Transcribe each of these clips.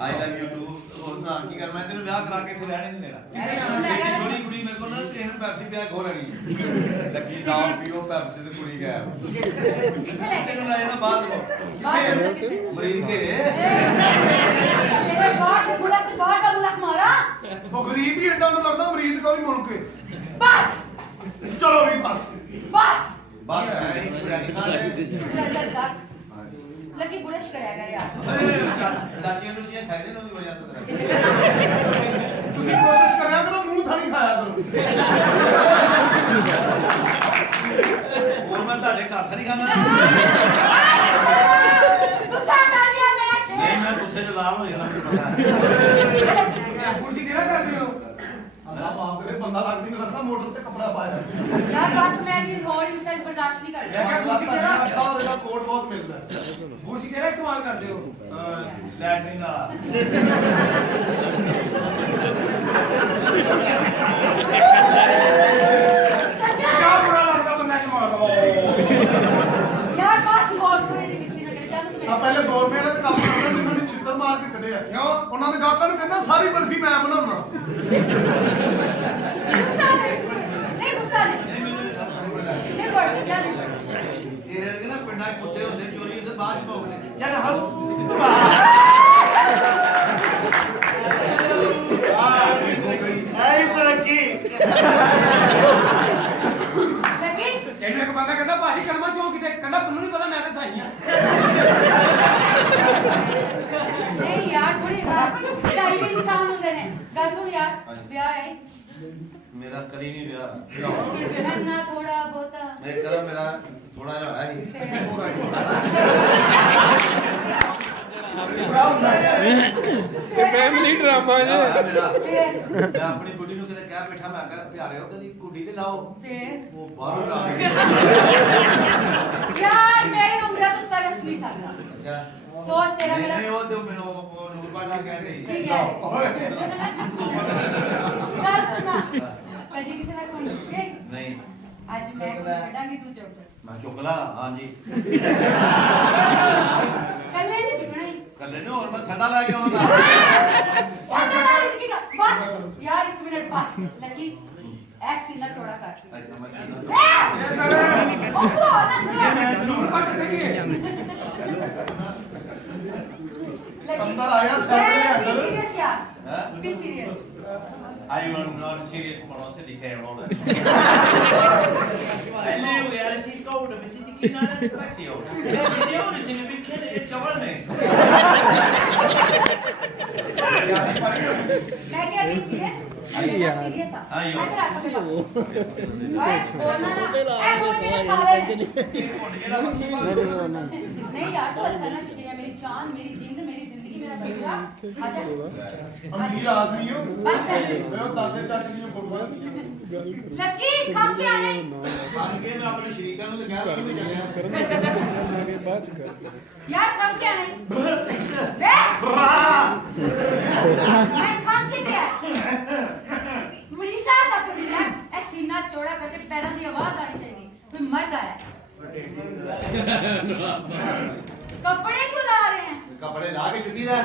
I love you too ਹੋਰ ਸੁਣਾ ਕੀ ਕਰ ਮੈਂ ਤੈਨੂੰ ਵਿਆਹ ਕਰਾ ਕੇ ਇੱਥੇ ਰਹਿਣੇ ਨਹੀਂ ਦੇਣਾ ਛੋਟੀ ਕੁੜੀ ਮੇਰੇ ਕੋਲ ਨਾ ਤੇ ਇਹਨੂੰ ਪੈਪਸੀ ਪਿਆ ਖੋ ਲੈਣੀ ਲੱਗੀ ਸਾਹ ਪੀਓ ਪੈਪਸੀ ਤੇ ਕੁੜੀ ਗਾਇਬ ਤੈਨੂੰ ਲੈ ਜਾਣਾ ਬਾਹਰ ਤੋਂ ਮਰੀਜ਼ ਕੇ ਬਾਹਰ ਤੇ ਬੁਲਾ ਤੇ ਬਾਹਰ ਦਾ ਮੁਲਕ ਮਾਰਾ ਉਹ ਗਰੀਬ ਹੀ ਏਡਾ ਨੂੰ ਲੱਗਦਾ ਮਰੀਦ ਕੋਈ ਮੁਲਕ ਹੈ ਬਸ ਚਲੋ ਵੀ ਬਸ ਬਸ ਬਸ ਮੈਂ ਹੀ ਬਿਰਿਆਨੀ ਖਾ ਲੈ ਲੱਗੀ ਬੁਲਸ਼ ਕਰਿਆ ਕਰ ਯਾਰ ਚਾਚੀਆਂ ਨੂੰ ਚੀਆਂ ਖਾਈ ਦੇ ਨਾ ਵੀ ਹੋ ਜਾਂਦਾ ਤੁਸੀਂ ਕੋਸ਼ਿਸ਼ ਕਰਿਆ ਕਰੋ ਮੂੰਹ ਥਾਣੀ ਖਾਇਆ ਕਰੋ ਹੋਰ ਮੈਂ ਤੁਹਾਡੇ ਘਰ ਤਾਂ ਨਹੀਂ ਖਾਣਾ ਗੁੱਸਾ ਕਰ ਗਿਆ ਮੇਰਾ ਨਹੀਂ ਸ਼ੇਰ ਮੈਂ ਗੁੱਸੇ 'ਚ ਲਾਲ ਹੋ ਜਾਣਾ ਮੈਨੂੰ ਪਤਾ ਕੁਰਸੀ ਕਿਹੜਾ ਕਰਦੇ ਹੋ ਅੱਲਾ ਮਾਫ ਕਰੇ ਬੰਦਾ ਲੱਗਦੀ ਨਹੀਂ ਲੱਗਦਾ ਮੋਟਰ ਤੇ ਕੱਪੜਾ ਪਾਇਆ ਯਾਰ ਬਸ ਮੈਂ ਦੀ ਹੋਰ ਇਨਸਾਈਡ ਬਰਦਾਸ਼ਤ ਨਹੀਂ ਮੈਂ ਕਰਦਾ ਕਿਹਾ ਕੁਰਸੀ ਕਿਹੜਾ ਅੱਛਾ ਔਰ ਇਹਦਾ ਕੋਟ ਬਹੁਤ ਮਿਲਦਾ ਹੈ ਕੁਰਸੀ ਕਿਹੜਾ ਇਸਤੇਮਾਲ ਕਰਦੇ ਹੋ ਲੈਟਰਿੰਗ ਵਾਲਾ ਕਿਆ ਬੁਰਾ ਲੱਗਦਾ ਬੰਦਾ ਇਸਤੇਮਾਲ ਕਰੋ ਯਾਰ ਬਸ ਹੋਰ ਕੋਈ ਨਹੀਂ ਕਿਸੀ ਨਾ ਕਰੇ ਜਾਨੂੰ ਆ ਪਹਿਲੇ 2 ਰੁਪਏ ਵਾਲੇ ਤੇ ਕੰਮ ਕਰਦੇ ਨੇ ਮੈਨੂੰ ਛਿੱਤਰ ਮਾਰ ਕੇ ਕੱਢਿਆ ਕਿਉਂ? ਉਹਨਾਂ ਦੇ ਗਾਹਕਾਂ ਨੂੰ ਕਹਿੰਦਾ ਸਾਰੀ ਬਰਫੀ ਮੈਂ ਬਣਾਉਣਾ ਗੁੱਸਾ ਨਹੀਂ ਗੁੱਸਾ ਨਹੀਂ ਬੋਲ ਜਾ ਤੇਰੇ ਵਰਗੇ ਨਾ ਪਿੰਡਾਂ 'ਚ ਕੁੱਤੇ ਹੁੰਦੇ ਚੋਰੀ ਹੁੰਦੇ ਬਾਅਦ 'ਚ ਭੌਂਕਦੇ ਚੱਲ ਹਲੂ ਆਈ ਤਰੱਕੀ ਲੱਗੀ ਇਹਨੂੰ ਇੱਕ ਬੰਦਾ ਕਹਿੰਦਾ ਭਾਜੀ ਕਲਮਾ ਚੋਂ ਕਿਤੇ ਕਹਿੰਦਾ ਮੈਨੂੰ ਨਹੀਂ ਪਤਾ ਮੈਂ ਤਾਂ ਸਾਈ ਆ ਨਹੀਂ ਯਾਰ ਥੋੜੀ ਚਾਹੀ ਵੀ ਇਨਸਾਨ ਹੁੰਦੇ ਨੇ ਗੱਲ ਸੁਣ ਯਾਰ ਵਿਆਹ ਹੈ ਮੇਰਾ ਕਦੀ ਨਹੀਂ ਵਿਆਹ ਕਰਨਾ ਥੋੜਾ ਬਹੁਤਾ ਮੈਂ ਕਰਾਂ ਮੇਰਾ ਥੋੜਾ ਜਿਹਾ ਹੋਇਆ ਸੀ ਫੈਮਿਲੀ ਡਰਾਮਾ ਜੇ ਮੈਂ ਆਪਣੀ ਬੁੱਢੀ ਨੂੰ ਕਿਤੇ ਕਹਿ ਬੈਠਾ ਮੈਂ ਕਿਹਾ ਪਿਆਰਿਓ ਕਦੀ ਕੁੜੀ ਤੇ ਲਾਓ ਫਿਰ ਉਹ ਬਾਹਰੋਂ ਲਾ ਕੇ ਯਾਰ ਮੇਰੀ ਉਮਰ ਤੋਂ ਤਰਸ ਨਹੀਂ ਸਕਦਾ ਅੱਛਾ ਸੋਚ ਤੇਰਾ ਨਹੀਂ ਮੇਰਾ ਨਹੀਂ ਉਹ ਤੇ ਮੈਨੂੰ ਉਹ ਨੂਰ ਬਾਟਾ ਕਹਿ ਰਹੀ ਠੀਕ ਹੈ ਗੱਲ ਸੁਣਾ ਕਦੀ ਕਿਸੇ ਨਾਲ ਕੋਈ ਨਹੀਂ ਅੱਜ ਮੈਂ ਛੱਡਾਂਗੀ ਤੂੰ ਚੁੱਪ ਮੈਂ ਚੁੱਕ ਲਾ ਹਾਂਜੀ ਕੱਲੇ ਨਹੀਂ ਚੁੱਕਣਾ ਹੀ ਕੱਲੇ ਨੂੰ ਹੋਰ ਮੈਂ ਸੱਡਾ ਲੈ ਕੇ ਆਉਂਦਾ ਸਾਡਾ ਨਾਲ ਵਿੱਚ ਕੀ ਕਰ ਬਸ ਯਾਰ 1 ਮਿੰਟ ਬਸ ਲੱਗੀ ਐਸ ਸੀਨਾ ਚੌੜਾ ਕਰ ਅੱਛਾ ਮੈਂ ਸੱਡਾ ਉਹ ਕੋ ਨਾ ਅੰਦਰ ਆਇਆ ਸੈਕਟਰੀ ਅੰਦਰ। ਸੀਰੀਅਸ ਯਾਰ ਹਾਂ? Be serious I want not serious ਪੜੋ ਸੇ ਲਿਖਿਆ ਹੋਣਾ ਪਹਿਲੇ ਉਹ ਯਾਰ ਸੀ ਕੋਡ ਵਿੱਚ ਸੀ ਕਿ ਨਾ ਰੱਖਿਓ ਇਹ ਵੀਡੀਓ ਨੇ ਜਿਵੇਂ ਵੀ ਖੇਲੇ ਚਵਲ ਨੇ ਮੈਂ ਕਿਹਾ ਬੀ ਸੀਰੀਅਸ ਸੀਰੀਅਸ ਆ ਹਾਂ ਯਾਰ ਓਏ ਬੋਲਣਾ ਨਾ ਇਹ ਦੋ ਜਿਹੜੇ ਸਾਲੇ ਨੇ ਨਹੀਂ ਯਾਰ ਤੂੰ ਅੱਛਾ ਨਾ ਚੁੱਕੀ ਮੇਰੀ ਜਾਨ ਮੇਰੀ ਜਿੰਦ ਮੇਰੀ ਜ਼ਿੰਦਗੀ ਮੇਰਾ ਬੱਚਾ ਅੱਛਾ ਅਮੀਰ ਆਦਮੀ ਹੋ ਬਸ ਕਰ ਮੈਂ ਉਹ ਦਾਦੇ ਚਾਚੇ ਦੀਆਂ ਫੋਟੋਆਂ ਲੱਕੀ ਕੰਮ ਤੇ ਆਣੇ ਅੱਗੇ ਮੈਂ ਆਪਣੇ ਸ਼ਰੀਕਾਂ ਨੂੰ ਤੇ ਕਿਹਾ ਕਿ ਮੈਂ ਚੱਲਿਆ ਬਾਅਦ ਚ ਕਰ ਯਾਰ ਕੰਮ ਤੇ ਆਣੇ ਵੇ ਮੈਂ ਕੰਮ ਤੇ ਗਿਆ ਮਰੀਜ਼ਾ ਦਾ ਕਰੀ ਲੈ ਇਹ ਸੀਨਾ ਚੌੜਾ ਕਰਕੇ ਪੈਰਾਂ ਦੀ ਆਵਾਜ਼ ਆਣੀ ਚਾਹੀਦੀ ਕੋਈ ਮਰਦ ਆਇਆ ਕੱਪੜੇ ਕਿਉਂ ਲਾ ਰਹੇ हैं ਕੱਪੜੇ ਲਾ ਕੇ ਚੁੱਕੀ ਦਾ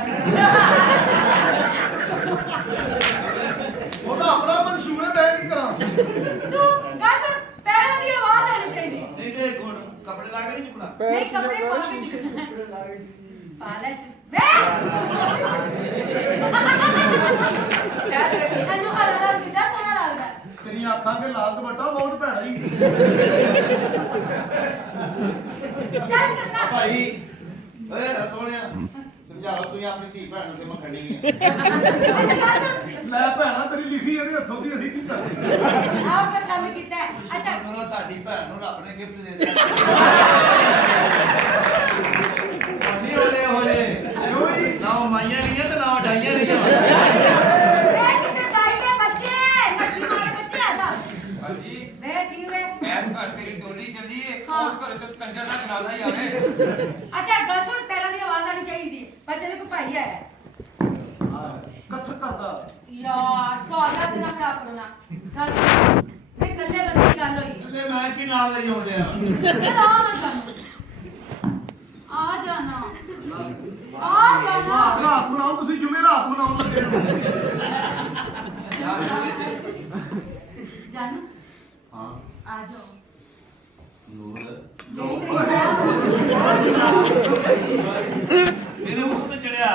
ਉਹਦਾ ਆਪਣਾ ਮਨਸ਼ੂਰ ਹੈ ਮੈਂ ਕੀ ਕਰਾਂ ਤੂੰ ਗੱਲ ਸੁਣ ਪੈਰਾਂ ਦੀ ਆਵਾਜ਼ ਆਣੀ ਚਾਹੀਦੀ ਨਹੀਂ ਤੇ ਹੁਣ ਕੱਪੜੇ ਲਾ ਕੇ ਨਹੀਂ ਚੁੱਕਣਾ ਨਹੀਂ ਕੱਪੜੇ ਪਾ ਕੇ ਚੁੱਕਣਾ ਪਾਲਸ਼ ਵੇ ਇਹਨੂੰ ਹਰਾਰਾ ਕਿੱਦਾਂ ਸੋਹਣਾ ਲੱਗਦਾ ਤੇਰੀਆਂ ਅੱਖਾਂ ਦੇ ਲਾਲ ਦੁਪੱਟਾ ਬਹੁਤ ਭੈੜਾ ਹੀ ਚੱਲ ਚੰਗਾ ਭਾਈ ਓਏ ਸੋਹਣਿਆ ਸਮਝਾ ਲਓ ਤੁਸੀਂ ਆਪਣੀ ਧੀ ਭੈਣ ਨੂੰ ਤੇ ਮੱਖਣੀ ਹੈ ਲੈ ਭੈਣਾ ਤੇਰੀ ਲਿਖੀ ਇਹਦੇ ਹੱਥੋਂ ਦੀ ਅਸੀਂ ਕੀ ਕਰਦੇ ਆਪ ਪਸੰਦ ਕੀਤਾ ਹੈ। ਅੱਛਾ ਕਰੋ ਤੁਹਾਡੀ ਭੈਣ ਨੂੰ ਰੱਬ ਨੇ ਗਿਫਟ ਦੇ ਦਿੱਤਾ ਨਹੀਂ ਹੋਲੇ ਹੋਲੇ ਨਾ ਉਹ ਮਾਈਆਂ ਨਹੀਂ ਹੈ ਤੇ ਨਾ ਉਹ ਡਾਈਆਂ ਨਹੀਂ ਹੈ ਵੇ ਕਿਸੇ ਬਾਈ ਦੇ ਬੱਚੇ ਨੱਕੀ ਮਾਰੇ ਬੱਚੇ ਆਦਾ ਹਾਂਜੀ ਵੇ ਕੀ ਵੇ ਐਸ ਘਰ ਤੇਰੀ ਡੋਲੀ ਚੱਲੀ ਏ ਹਾਂ। ਉਸ ਘਰ ਚੋਂ ਸਕੰਜਰ ਦਾ ਖਲਾਦਾ ਹੀ ਆਵੇ ਅੱਛਾ ਗੱਲ ਸੁਣ ਪੈਰਾਂ ਦੀ ਆਵਾਜ਼ ਆਣੀ ਚਾਹੀਦੀ ਬੱਚੇ ਨੇ ਕੋਈ ਭਾਈ ਆਇਆ ਕੱਥ ਕਰਦਾ ਯਾਰ ਸਵਾਲਾਂ ਤੇ ਨਾ ਖਰਾਬ ਕਰੋ ਨਾ ਗੱਲ ਸੁਣ ਵੇ ਕੱਲੇ ਬੰਦੇ ਦੀ ਗੱਲ ਹੋਈ ਲੈ ਮੈਂ ਕੀ ਨਾਲ ਲਈ ਆਉਂਦੇ ਆ ਚਲ ਆ ਨਾ ਕੰਮ ਆ ਜਾਣਾ ਜਾਣਾ ਰਾਤ ਨੂੰ ਆਓ ਤੁਸੀਂ ਜੁਮੇ ਰਾਤ ਨੂੰ ਆਉਣ ਲੱਗੇ ਜਾਨੂ ਹਾਂ ਆ ਜਾਓ ਨੂਰ ਜਿਹੜੀ ਮੇਰੇ ਮੂੰਹ ਤੇ ਚੜਿਆ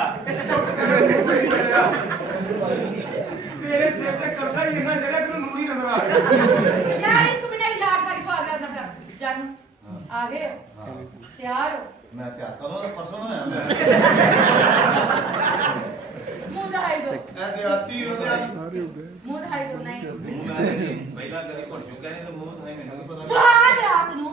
ਤੇਰੇ ਸਿਰ ਤੇ ਕਰਦਾ ਹੀ ਇੰਨਾ ਚੜਿਆ ਤੈਨੂੰ ਨੂਰ ਹੀ ਨਜ਼ਰ ਆ ਗਿਆ ਯਾਰ ਇੱਕ ਮਿੰਟ ਲਾੜ ਸਾਡੀ ਕੋ ਆ ਗਿਆ ਅੰਦਰ ਜਾਨੂ ਆ ਗਏ ਹੋ ਤਿਆਰ ਹੋ ਮੈਂ ਤੇ ਕਦੋਂ ਦਾ ਪਰਸੋਂ ਹੋਇਆ ਮੈਂ ਮੂੰਹ ਦਿਖਾਈ ਦਿਓ ਐਸੇ ਆਤੀ ਰੋਦੇ ਮੂੰਹ ਦਿਖਾਈ ਦਿਓ ਨਹੀਂ ਮੂੰਹ ਮੈਂ ਪਹਿਲਾਂ ਕਦੇ ਘੁੱਟ ਚੁੱਕਿਆ ਨਹੀਂ ਤੇ ਮੂੰਹ ਤਾਂ ਮੈਨੂੰ ਨਹੀਂ ਪਤਾ ਸੁਹਾਗ ਰਾਤ ਨੂੰ